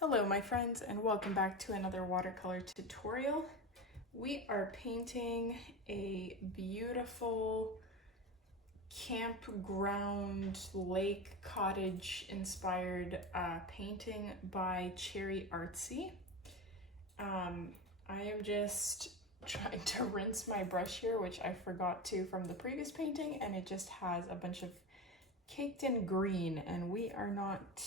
Hello my friends, and welcome back to another watercolor tutorial. We are painting a beautiful campground lake cottage inspired painting by Cherry Artsy. I am just trying to rinse my brush here, which I forgot to from the previous painting, and it just has a bunch of caked in green, and we are not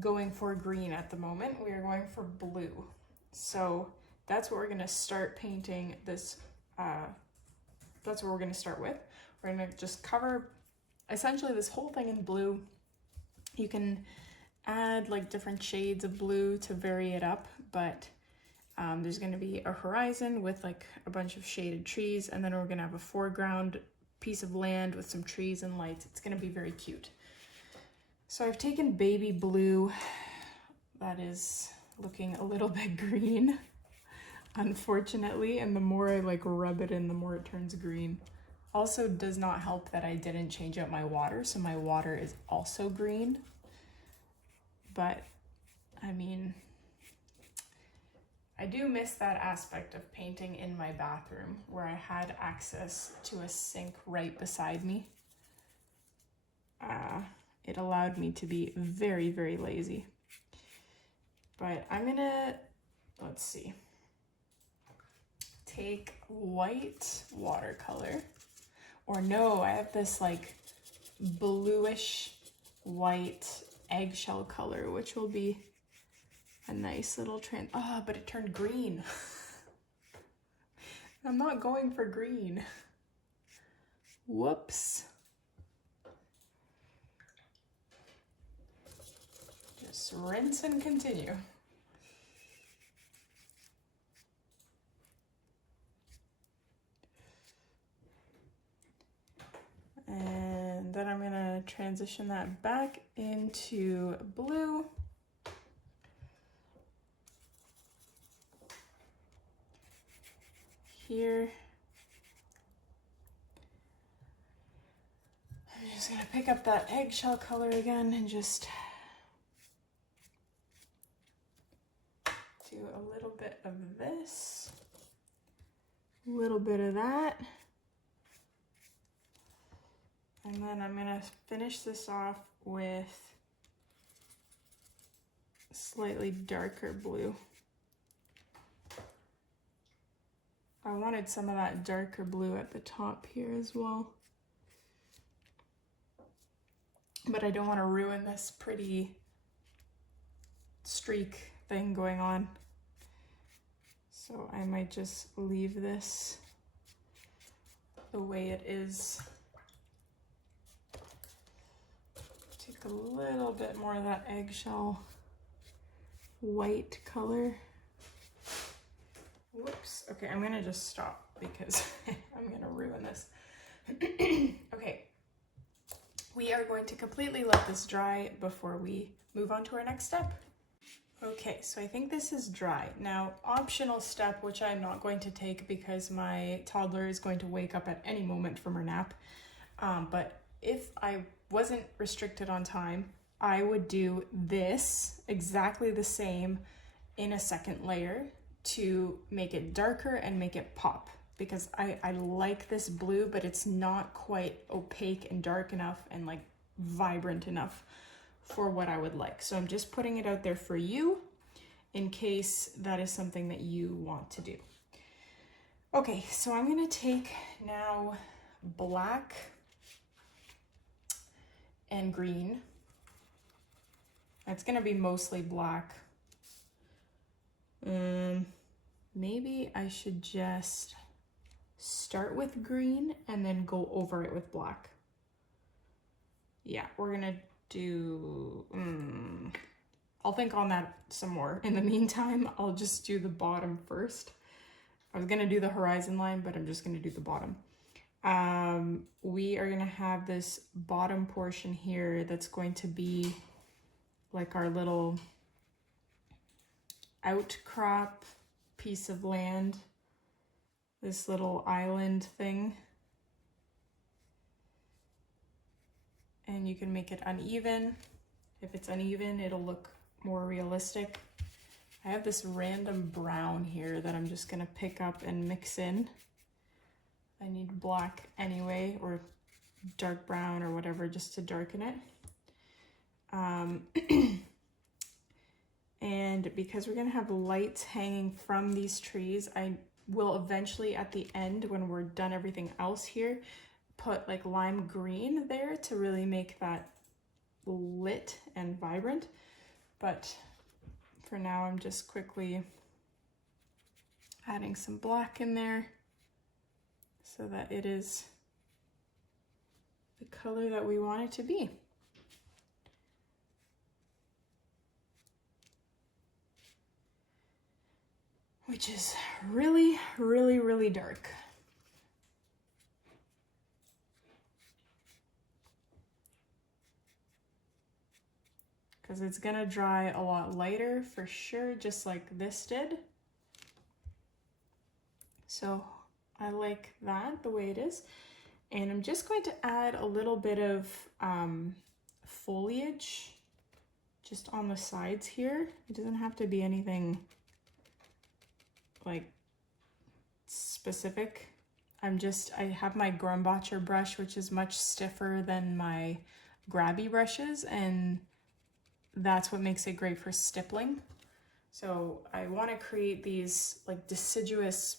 going for green at the moment. We are going for blue. So that's what we're going to start painting this. That's what we're going to start with. We're going to just cover essentially this whole thing in blue. You can add like different shades of blue to vary it up, but there's going to be a horizon with like a bunch of shaded trees, and then we're going to have a foreground piece of land with some trees and lights. It's going to be very cute. So I've taken baby blue that is looking a little bit green, unfortunately, and the more I like rub it in, the more it turns green. Also does not help that I didn't change out my water, so my water is also green. But I mean, I do miss that aspect of painting in my bathroom where I had access to a sink right beside me. It allowed me to be very, very lazy. But I'm gonna, let's see, take white watercolor, or no, I have this like bluish white eggshell color, which will be a nice little but it turned green. I'm not going for green. Whoops. Just rinse and continue. And then I'm gonna transition that back into blue. Here. I'm just gonna pick up that eggshell color again and just do a little bit of this, a little bit of that. And then I'm gonna finish this off with slightly darker blue. I wanted some of that darker blue at the top here as well. But I don't want to ruin this pretty streak thing going on. So I might just leave this the way it is. Take a little bit more of that eggshell white color. Whoops. Okay, I'm gonna just stop because I'm gonna ruin this. Okay, we are going to completely let this dry before we move on to our next step. Okay, so I think this is dry. Now, optional step, which I'm not going to take because my toddler is going to wake up at any moment from her nap. But if I wasn't restricted on time, I would do this exactly the same in a second layer to make it darker and make it pop, because I like this blue, but it's not quite opaque and dark enough and like vibrant enough for what I would like. So I'm just putting it out there for you in case that is something that you want to do. Okay, so I'm gonna take now black and green. It's gonna be mostly black. Maybe I should just start with green and then go over it with black. Yeah, we're gonna do, I'll think on that some more. In the meantime, I'll just do the bottom first. I was gonna do the horizon line, but I'm just gonna do the bottom. We are gonna have this bottom portion here that's going to be like our little outcrop piece of land, this little island thing. And you can make it uneven If it's uneven, it'll look more realistic. I have this random brown here that I'm just gonna pick up and mix in. I need black anyway, or dark brown or whatever, just to darken it. And because we're gonna have lights hanging from these trees, I will eventually at the end, when we're done everything else here, put like lime green there to really make that lit and vibrant. But for now, I'm just quickly adding some black in there so that it is the color that we want it to be. Which is really, really, really dark. Because it's gonna dry a lot lighter for sure, just like this did. So I like that the way it is. And I'm just going to add a little bit of foliage just on the sides here. It doesn't have to be anything like specific. I have my Grumbacher brush, which is much stiffer than my grabby brushes, and that's what makes it great for stippling. So I want to create these like deciduous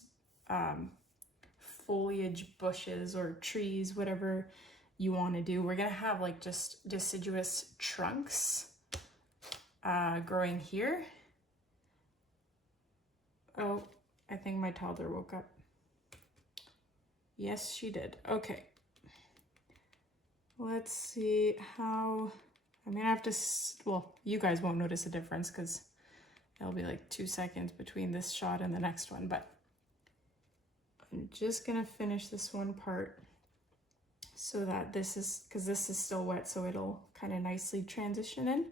foliage bushes or trees, whatever you want to do. We're gonna have like just deciduous trunks growing here. Oh, I think my toddler woke up. Yes, she did. Okay. Let's see how, I'm gonna have to, well, you guys won't notice a difference because it'll be like 2 seconds between this shot and the next one, but I'm just gonna finish this one part so that this is, because this is still wet, so it'll kind of nicely transition in.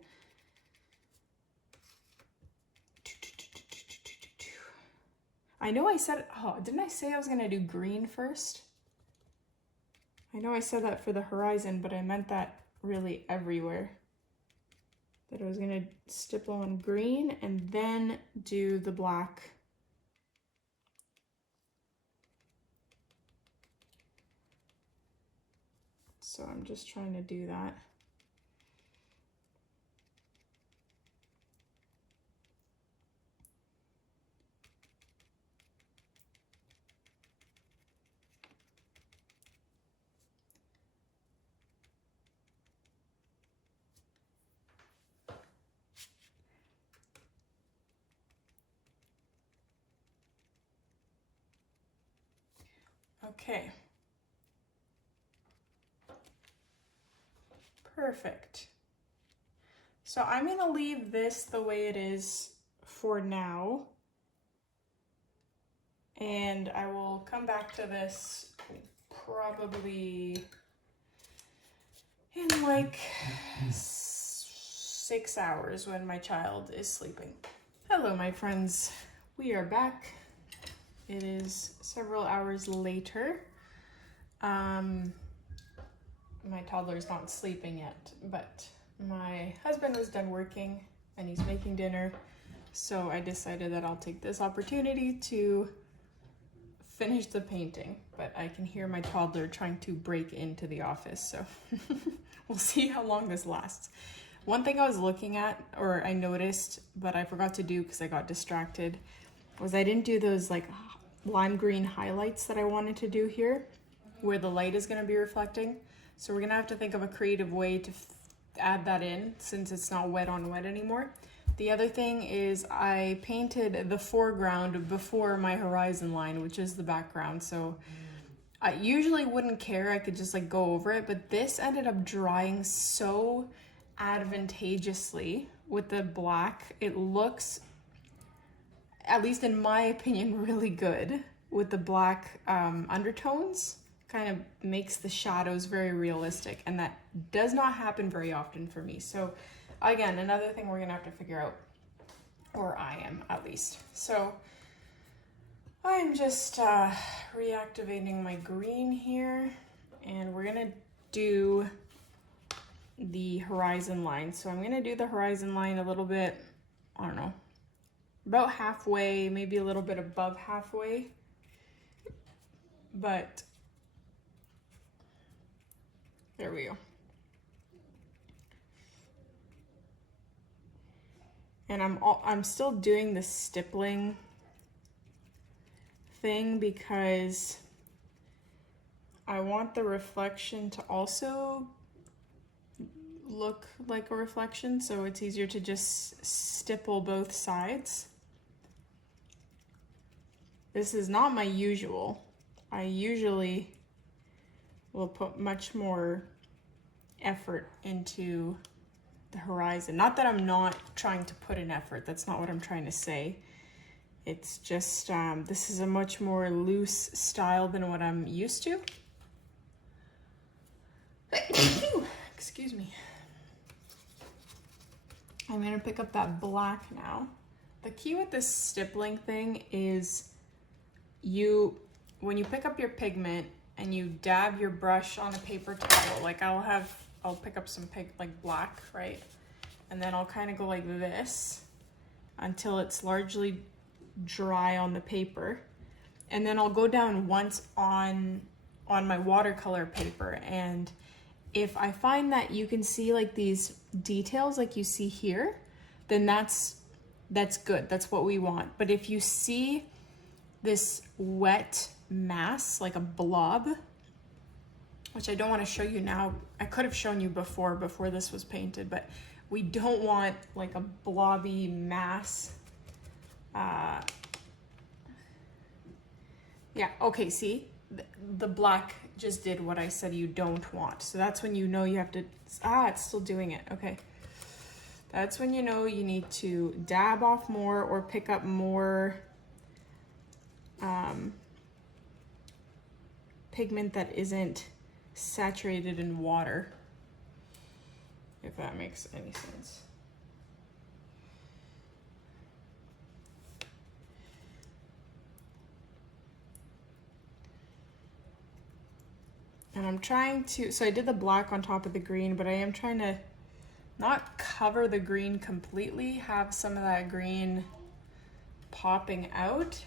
I know I said, oh, didn't I say I was gonna do green first? I know I said that for the horizon, but I meant that really everywhere. That I was gonna stipple on green and then do the black. So I'm just trying to do that. Okay. Perfect. So I'm gonna leave this the way it is for now. And I will come back to this probably in like 6 hours when my child is sleeping. Hello, my friends. We are back. It is several hours later. My toddler's not sleeping yet, but my husband was done working and he's making dinner. So I decided that I'll take this opportunity to finish the painting, but I can hear my toddler trying to break into the office. So we'll see how long this lasts. One thing I was looking at, or I noticed, but I forgot to do because I got distracted, was I didn't do those like lime green highlights that I wanted to do here where the light is going to be reflecting. So we're going to have to think of a creative way to add that in since it's not wet on wet anymore. The other thing is I painted the foreground before my horizon line, which is the background. So I usually wouldn't care. I could just like go over it, but this ended up drying so advantageously with the black. It looks, at least in my opinion, really good with the black undertones. Kind of makes the shadows very realistic, and that does not happen very often for me. So again, another thing we're gonna have to figure out, or I am at least. So I'm just reactivating my green here, and we're gonna do the horizon line. So I'm gonna do the horizon line a little bit, I don't know, about halfway, maybe a little bit above halfway, but there we go. And I'm still doing the stippling thing because I want the reflection to also look like a reflection, so it's easier to just stipple both sides. This is not my usual. I usually will put much more effort into the horizon. Not that I'm not trying to put an effort, that's not what I'm trying to say. It's just, this is a much more loose style than what I'm used to. Excuse me. I'm gonna pick up that black now. The key with this stippling thing is when you pick up your pigment and you dab your brush on a paper towel, like I'll pick up some like black, right? And then I'll kind of go like this until it's largely dry on the paper. And then I'll go down once on my watercolor paper. And if I find that you can see like these details like you see here, then that's good. That's what we want. But if you see this wet mass, like a blob, which I don't want to show you now. I could have shown you before this was painted, but we don't want like a blobby mass. Yeah, okay, see? The black just did what I said you don't want. So that's when you know you have to, it's still doing it, okay. That's when you know you need to dab off more or pick up more pigment that isn't saturated in water, if that makes any sense. And I'm trying to, so I did the black on top of the green, but I am trying to not cover the green completely, have some of that green popping out.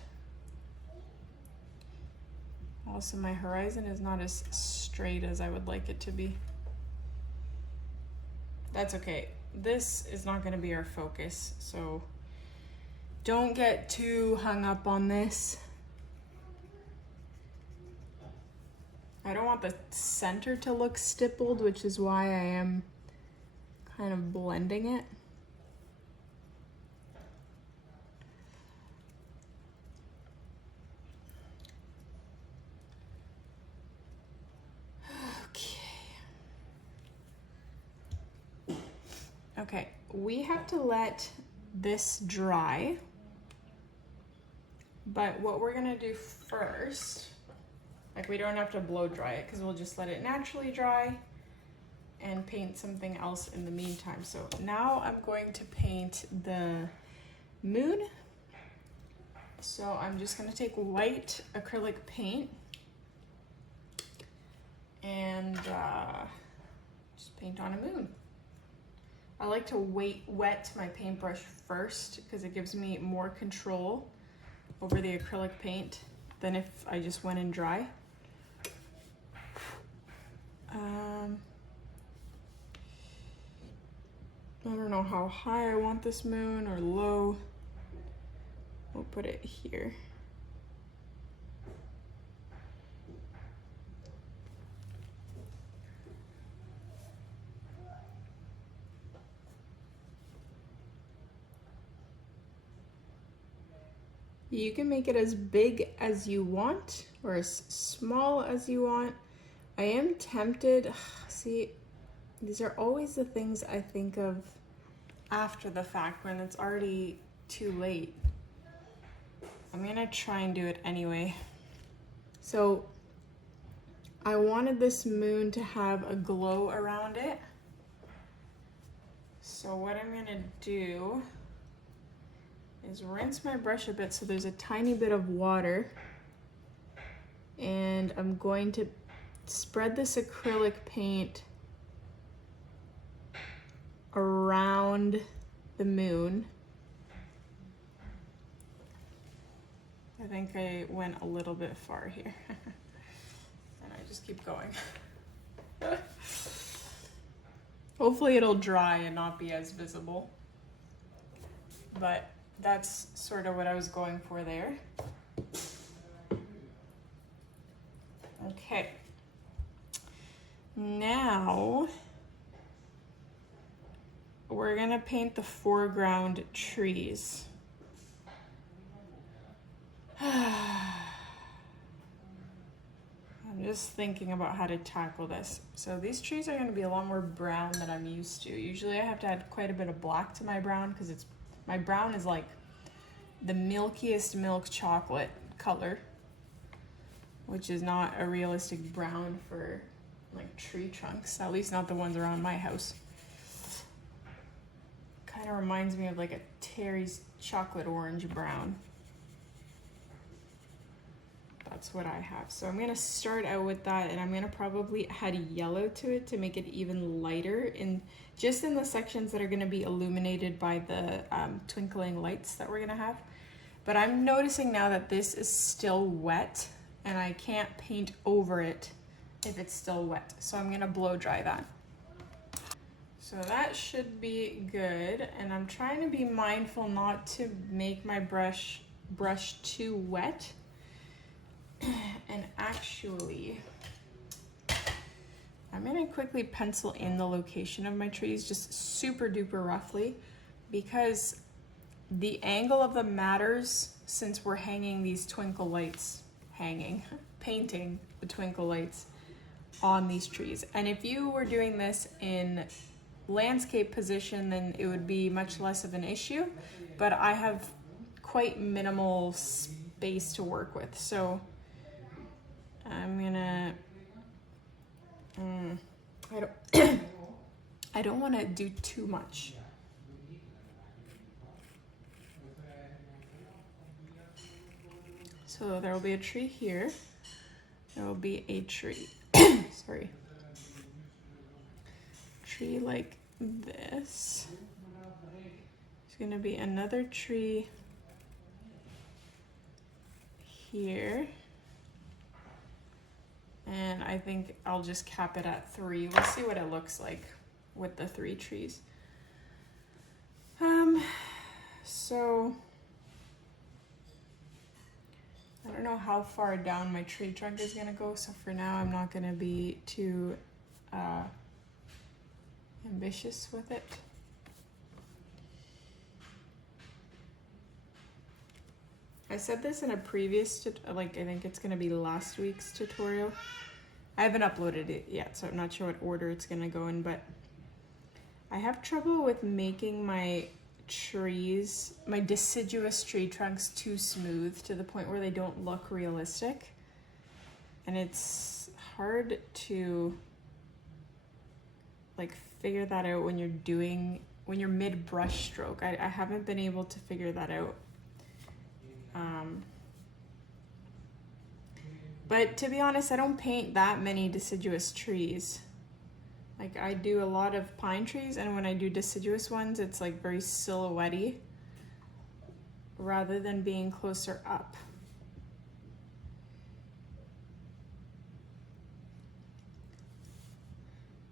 Also, my horizon is not as straight as I would like it to be. That's okay. This is not going to be our focus, so don't get too hung up on this. I don't want the center to look stippled, which is why I am kind of blending it. Okay, we have to let this dry, but what we're gonna do first, like we don't have to blow dry it because we'll just let it naturally dry and paint something else in the meantime. So now I'm going to paint the moon. So I'm just gonna take white acrylic paint and just paint on a moon. I like to wet my paintbrush first because it gives me more control over the acrylic paint than if I just went in dry. I don't know how high I want this moon or low. We'll put it here. You can make it as big as you want or as small as you want. I am tempted, see, these are always the things I think of after the fact when it's already too late. I'm gonna try and do it anyway. So I wanted this moon to have a glow around it. So what I'm gonna do is rinse my brush a bit so there's a tiny bit of water, and I'm going to spread this acrylic paint around the moon. I think I went a little bit far here. And I just keep going. Hopefully it'll dry and not be as visible. But that's sort of what I was going for there. Okay. Now we're gonna paint the foreground trees. I'm just thinking about how to tackle this. So these trees are going to be a lot more brown than I'm used to. Usually I have to add quite a bit of black to my brown because my brown is like the milkiest milk chocolate color, which is not a realistic brown for like tree trunks, at least not the ones around my house. Kind of reminds me of like a Terry's chocolate orange brown. That's what I have. So I'm going to start out with that, and I'm going to probably add yellow to it to make it even lighter just in the sections that are going to be illuminated by the twinkling lights that we're going to have. But I'm noticing now that this is still wet and I can't paint over it if it's still wet. So I'm going to blow dry that. So that should be good, and I'm trying to be mindful not to make my brush too wet. And actually, I'm gonna quickly pencil in the location of my trees just super duper roughly, because the angle of them matters since we're hanging these twinkle lights, painting the twinkle lights on these trees. And if you were doing this in landscape position, then it would be much less of an issue, but I have quite minimal space to work with. So I'm gonna, I don't want to do too much. So there will be a tree here. There will be a tree, sorry, tree like this. There's gonna be another tree here. And I think I'll just cap it at 3. We'll see what it looks like with the 3 trees. So I don't know how far down my tree trunk is gonna go. So for now, I'm not gonna be too ambitious with it. I said this in a previous, I think it's gonna be last week's tutorial. I haven't uploaded it yet, so I'm not sure what order it's gonna go in, but I have trouble with making my trees, my deciduous tree trunks too smooth to the point where they don't look realistic. And it's hard to like figure that out when you're mid brush stroke. I haven't been able to figure that out. But to be honest, I don't paint that many deciduous trees. Like I do a lot of pine trees, and when I do deciduous ones, it's like very silhouette-y rather than being closer up.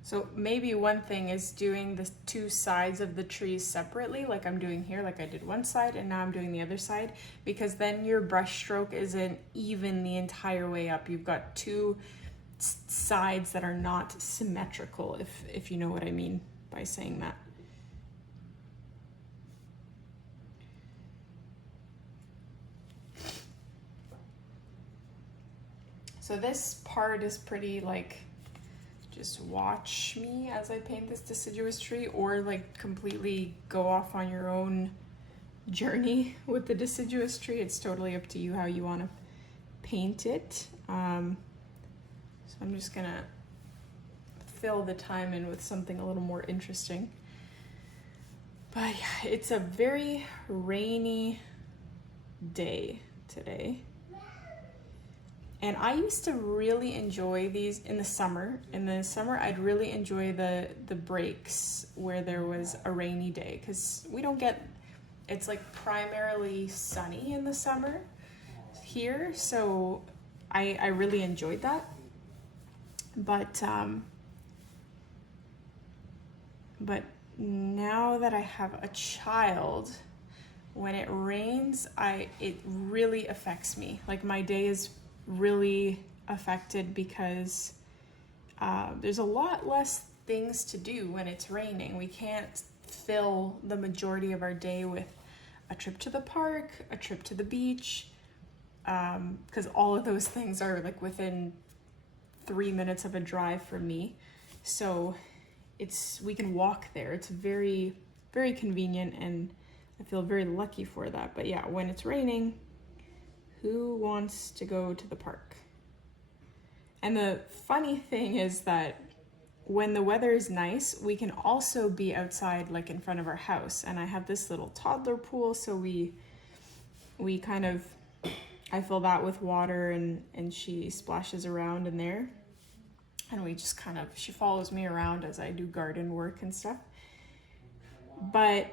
So maybe one thing is doing the 2 sides of the trees separately, like I'm doing here, like I did one side and now I'm doing the other side, because then your brush stroke isn't even the entire way up. You've got 2 sides that are not symmetrical, if you know what I mean by saying that. So this part is pretty like, just watch me as I paint this deciduous tree, or like completely go off on your own journey with the deciduous tree. It's totally up to you how you want to paint it. So I'm just gonna fill the time in with something a little more interesting. But yeah, it's a very rainy day today. And I used to really enjoy these in the summer. In the summer, I'd really enjoy the breaks where there was a rainy day, because we don't get, it's like primarily sunny in the summer here, so I really enjoyed that. But now that I have a child, when it rains, it really affects me. Like, my day is really affected because there's a lot less things to do when it's raining. We can't fill the majority of our day with a trip to the park, a trip to the beach, because all of those things are like within 3 minutes of a drive for me. So we can walk there. It's very, very convenient, and I feel very lucky for that. But yeah, when it's raining, who wants to go to the park? And the funny thing is that when the weather is nice, we can also be outside, like in front of our house. And I have this little toddler pool, so we kind of, I fill that with water, and she splashes around in there. And we just kind of, she follows me around as I do garden work and stuff. But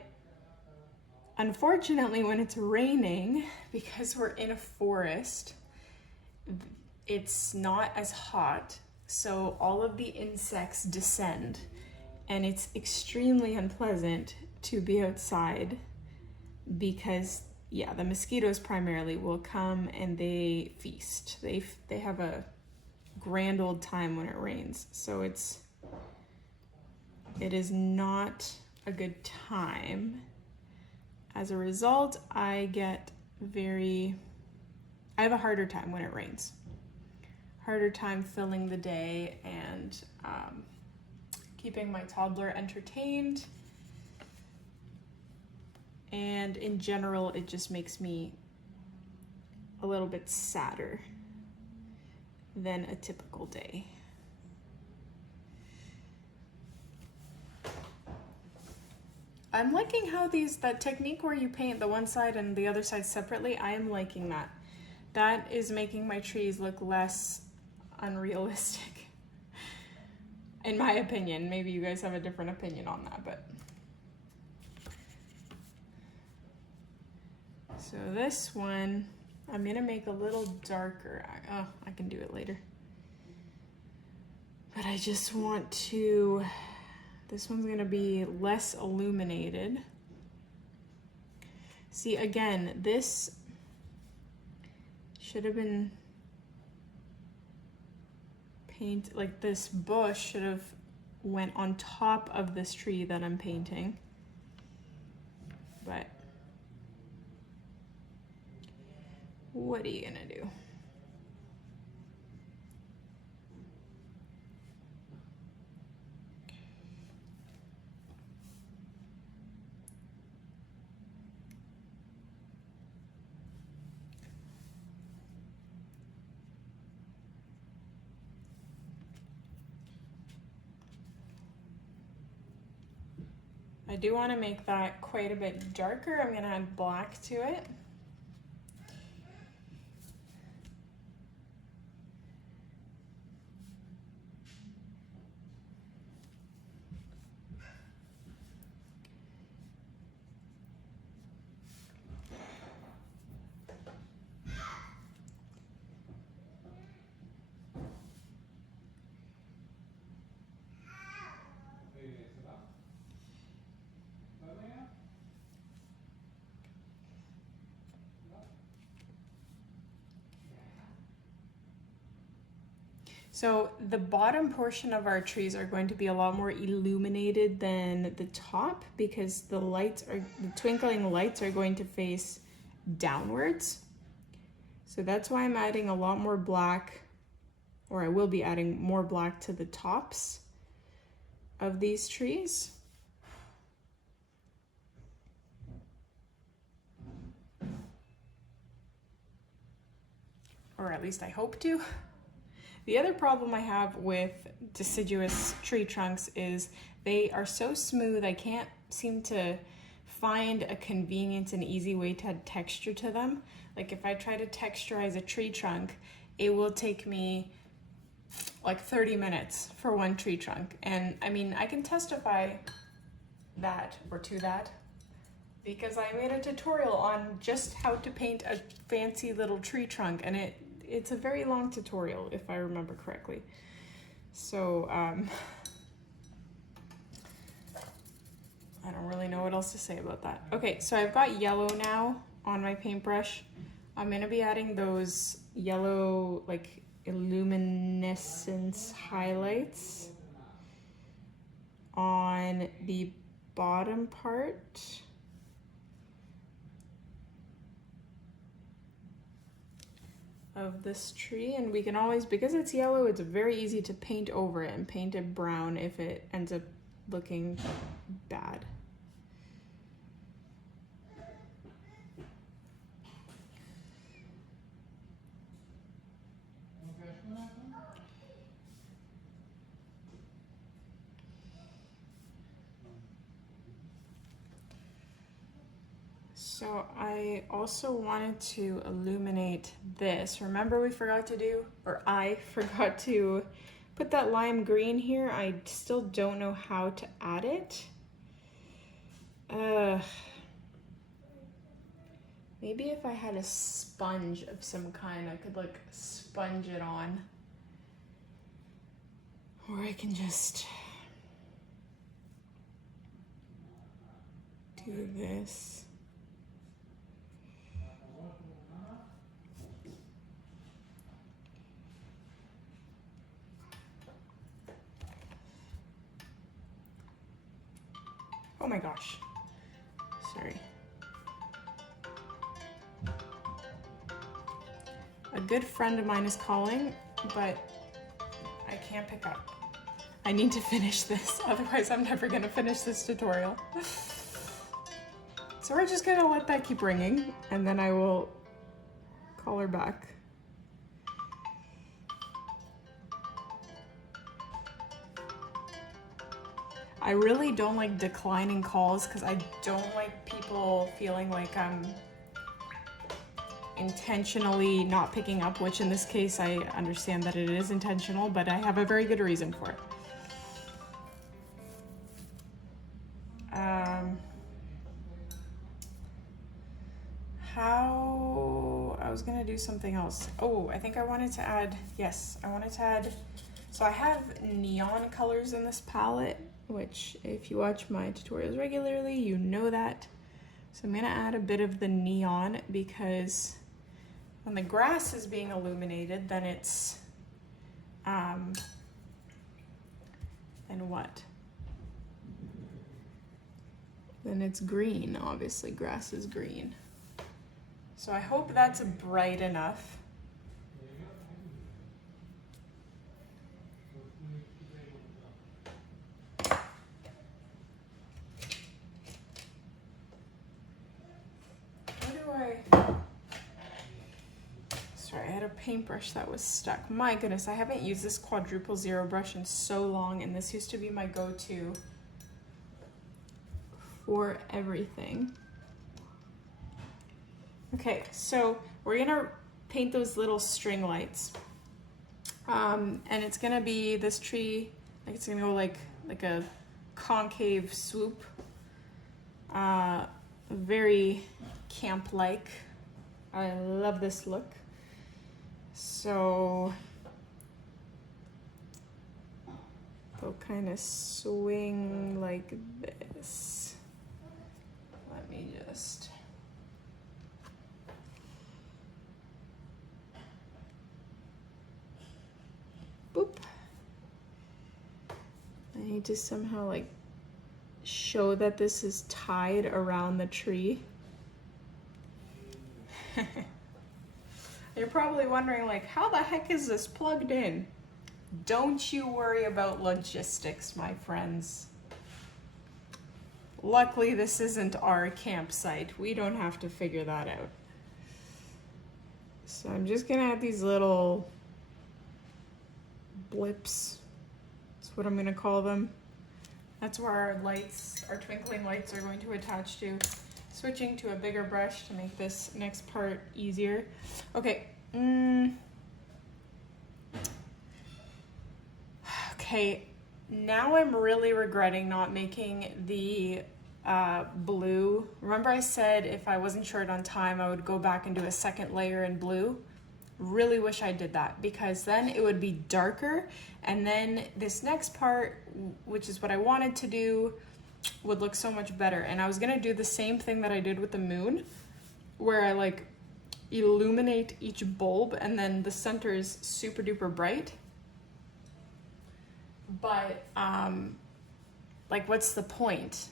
unfortunately, when it's raining, because we're in a forest, it's not as hot. So all of the insects descend, and it's extremely unpleasant to be outside because, yeah, the mosquitoes primarily will come and they feast. They have a grand old time when it rains. So it is not a good time. As a result, I have a harder time when it rains. Harder time filling the day and keeping my toddler entertained. And in general, it just makes me a little bit sadder than a typical day. I'm liking how that technique where you paint the one side and the other side separately, I am liking that. That is making my trees look less unrealistic, in my opinion. Maybe you guys have a different opinion on that, but. So this one, I'm gonna make a little darker. Oh, I can do it later. But I just want to, this one's gonna be less illuminated. See, again, this should have been paint, like this bush should have went on top of this tree that I'm painting. But what are you gonna do? I do want to make that quite a bit darker. I'm gonna add black to it. So the bottom portion of our trees are going to be a lot more illuminated than the top because the twinkling lights are going to face downwards. So that's why I'm adding a lot more black, or I will be adding more black to the tops of these trees. Or at least I hope to. The other problem I have with deciduous tree trunks is they are so smooth, I can't seem to find a convenient and easy way to add texture to them. Like if I try to texturize a tree trunk, it will take me like 30 minutes for one tree trunk. And I mean, I can testify that or to that because I made a tutorial on just how to paint a fancy little tree trunk, and it's a very long tutorial if I remember correctly. So I don't really know what else to say about that. Okay, so I've got yellow now on my paintbrush. I'm gonna be adding those yellow like illuminescence highlights on the bottom part. Of this tree, and we can always, because it's yellow, it's very easy to paint over it and paint it brown if it ends up looking bad. So I also wanted to illuminate this. Remember we forgot to do, or I forgot to put that lime green here. I still don't know how to add it. Maybe if I had a sponge of some kind, I could like sponge it on. Or I can just do this. Oh my gosh, sorry. A good friend of mine is calling, but I can't pick up. I need to finish this, otherwise I'm never gonna finish this tutorial. So we're just gonna let that keep ringing, and then I will call her back. I really don't like declining calls because I don't like people feeling like I'm intentionally not picking up, which in this case I understand that it is intentional, but I have a very good reason for it. I was gonna do something else. Oh, I think I wanted to add, yes, I wanted to add, so I have neon colors in this palette, which if you watch my tutorials regularly, you know that. So I'm gonna add a bit of the neon because when the grass is being illuminated, then it's, then what? Then it's green, obviously, grass is green. So I hope that's bright enough. Sorry, I had a paintbrush that was stuck. My goodness, I haven't used this quadruple zero brush in so long, and this used to be my go-to for everything. Okay, so we're gonna paint those little string lights. And it's gonna be this tree, like it's gonna go like a concave swoop. Very camp-like. I love this look. So they'll kind of swing like this. Let me just... boop. I need to somehow like show that this is tied around the tree. You're probably wondering like, how the heck is this plugged in? Don't you worry about logistics, my friends. Luckily, this isn't our campsite. We don't have to figure that out. So I'm just gonna add these little blips. That's what I'm gonna call them. That's where our lights, our twinkling lights are going to attach to. Switching to a bigger brush to make this next part easier. Okay, Okay, now I'm really regretting not making the blue. Remember I said if I wasn't short on time, I would go back and do a second layer in blue? Really wish I did that, because then it would be darker, and then this next part, which is what I wanted to do, would look so much better. And I was gonna do the same thing that I did with the moon, where I like illuminate each bulb and then the center is super duper bright. But like, what's the point?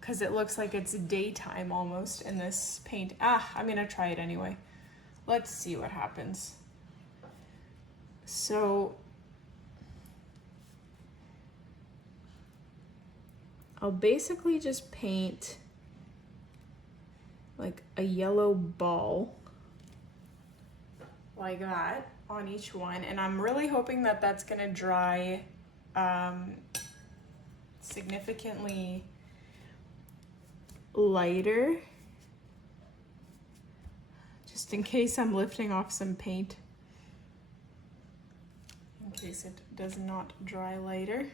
Because it looks like it's daytime almost in this paint. I'm gonna try it anyway. Let's see what happens. So I'll basically just paint like a yellow ball like that on each one, and I'm really hoping that that's gonna dry significantly lighter, just in case I'm lifting off some paint, in case it does not dry lighter.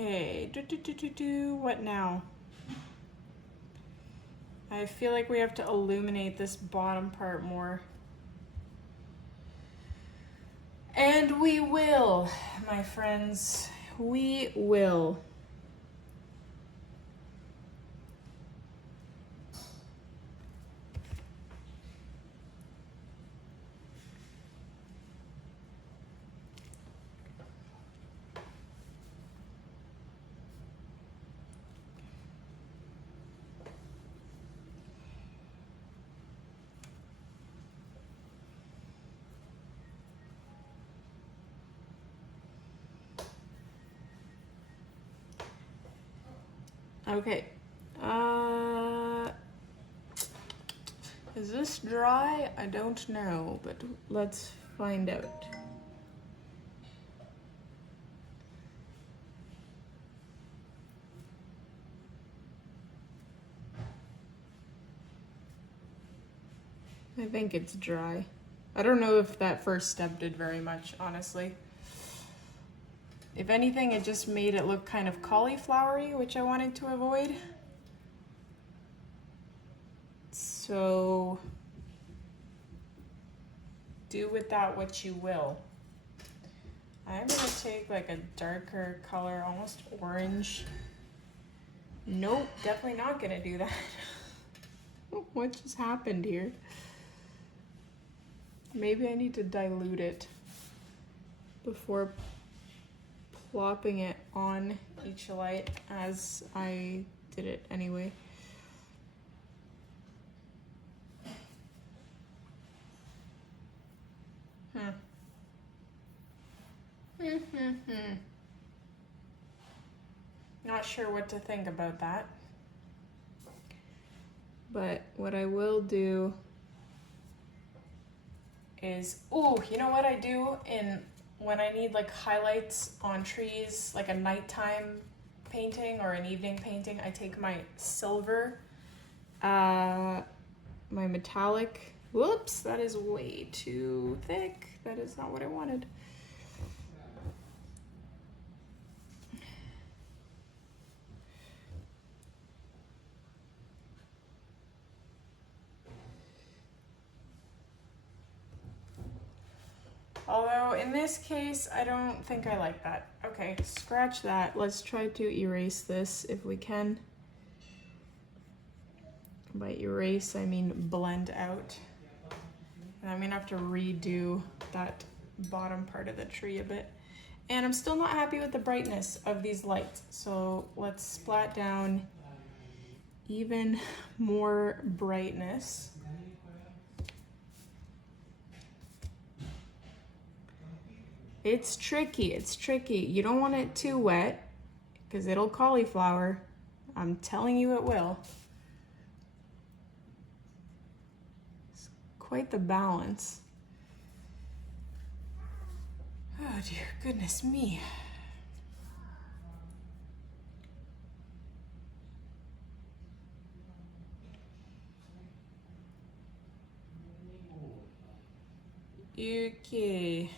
Okay, what now? I feel like we have to illuminate this bottom part more. And we will, my friends, we will. Okay, is this dry? I don't know, but let's find out. I think it's dry. I don't know if that first step did very much, honestly. If anything, it just made it look kind of cauliflowery, which I wanted to avoid. So do with that what you will. I'm gonna take like a darker color, almost orange. Nope, definitely not gonna do that. What just happened here? Maybe I need to dilute it before plopping it on each light, as I did it anyway. Not sure what to think about that. But what I will do is, you know what I do when I need like highlights on trees, like a nighttime painting or an evening painting, I take my silver, my metallic, whoops, that is way too thick. That is not what I wanted. Although in this case, I don't think I like that. Okay, scratch that. Let's try to erase this if we can. By erase, I mean blend out. And I'm gonna have to redo that bottom part of the tree a bit. And I'm still not happy with the brightness of these lights. So let's splat down even more brightness. It's tricky, it's tricky. You don't want it too wet because it'll cauliflower. I'm telling you it will. It's quite the balance. Oh dear goodness me. Okay.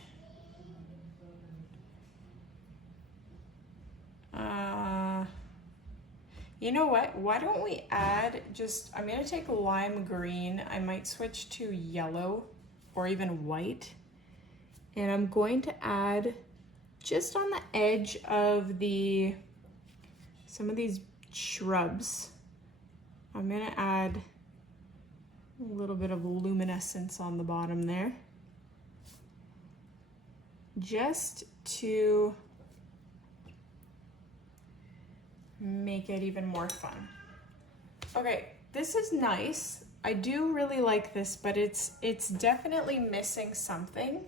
You know what? Why don't we add just, I'm gonna take lime green. I might switch to yellow or even white. And I'm going to add just on the edge of some of these shrubs. I'm gonna add a little bit of luminescence on the bottom there. Just to make it even more fun. Okay, this is nice. I do really like this, but it's definitely missing something.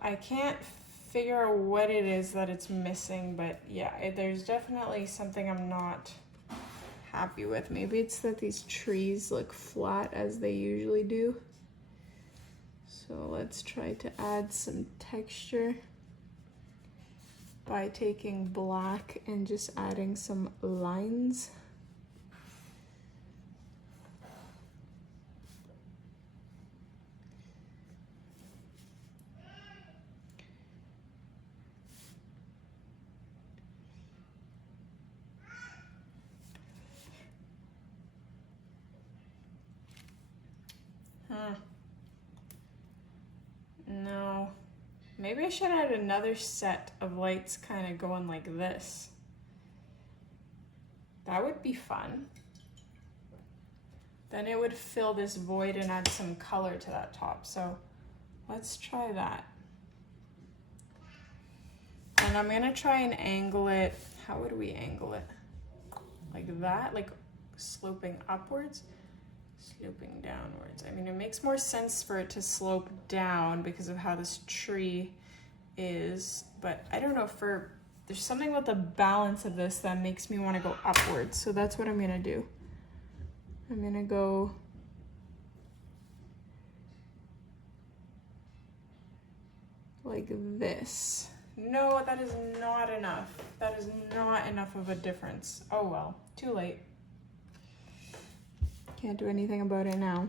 I can't figure out what it is that it's missing, but yeah, there's definitely something I'm not happy with. Maybe it's that these trees look flat as they usually do. So let's try to add some texture by taking black and just adding some lines. No. Maybe I should add another set of lights kind of going like this. That would be fun. Then it would fill this void and add some color to that top. So let's try that. And I'm gonna try and angle it. How would we angle it? Like that, like sloping upwards, sloping downwards. I mean, it makes more sense for it to slope down because of how this tree is, but I don't know, there's something about the balance of this that makes me want to go upwards. So that's what I'm gonna do. I'm gonna go like this. No, that is not enough. That is not enough of a difference. Oh well, too late. Can't do anything about it now.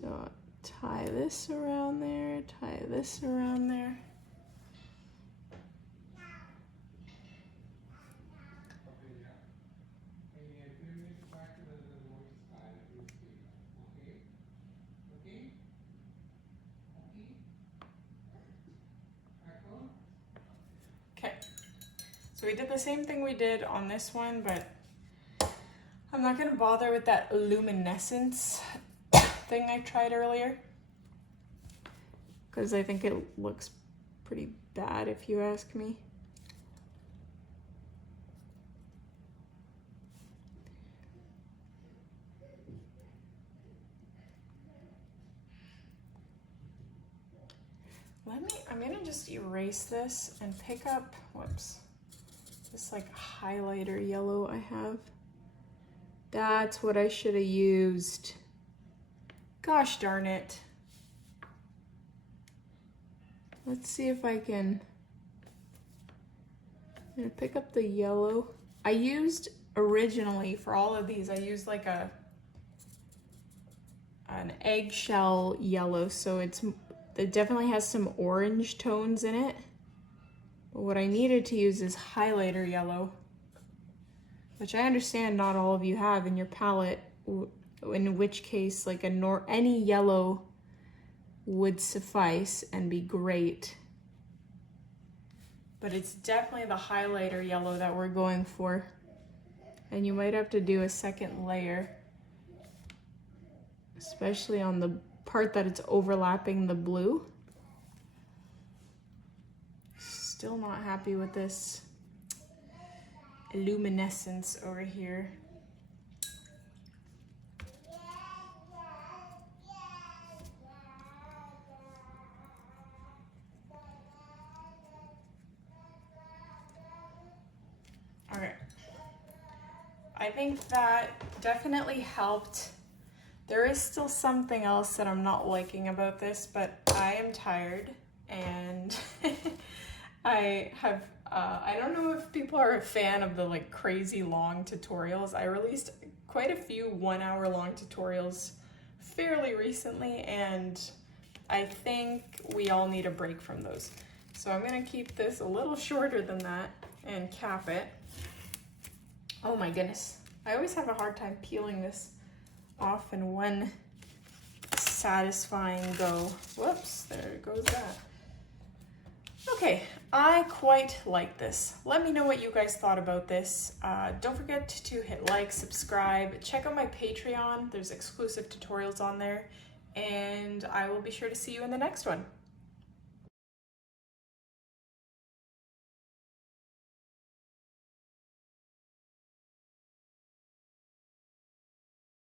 So tie this around there, tie this around there. Okay, so we did the same thing we did on this one, but I'm not gonna bother with that luminescence thing I tried earlier, because I think it looks pretty bad if you ask me. I'm gonna just erase this and pick up, whoops, this like highlighter yellow I have. That's what I should have used. Gosh darn it. Let's see if I can, I'm gonna pick up the yellow. I used originally for all of these, I used like an eggshell yellow, so it definitely has some orange tones in it. But what I needed to use is highlighter yellow, which I understand not all of you have in your palette, in which case like any yellow would suffice and be great. But it's definitely the highlighter yellow that we're going for. And you might have to do a second layer, especially on the part that it's overlapping the blue. Still not happy with this luminescence over here. Okay. I I think that definitely helped. There is still something else that I'm not liking about this, but I am tired and I don't know if people are a fan of the like crazy long tutorials. I released quite a few 1 hour long tutorials fairly recently, and I think we all need a break from those. So I'm gonna keep this a little shorter than that and cap it. Oh my goodness. I always have a hard time peeling this off in one satisfying go. Whoops, there goes that. Okay, I quite like this. Let me know what you guys thought about this. Don't forget to hit like, subscribe, check out my Patreon. There's exclusive tutorials on there, and I will be sure to see you in the next one.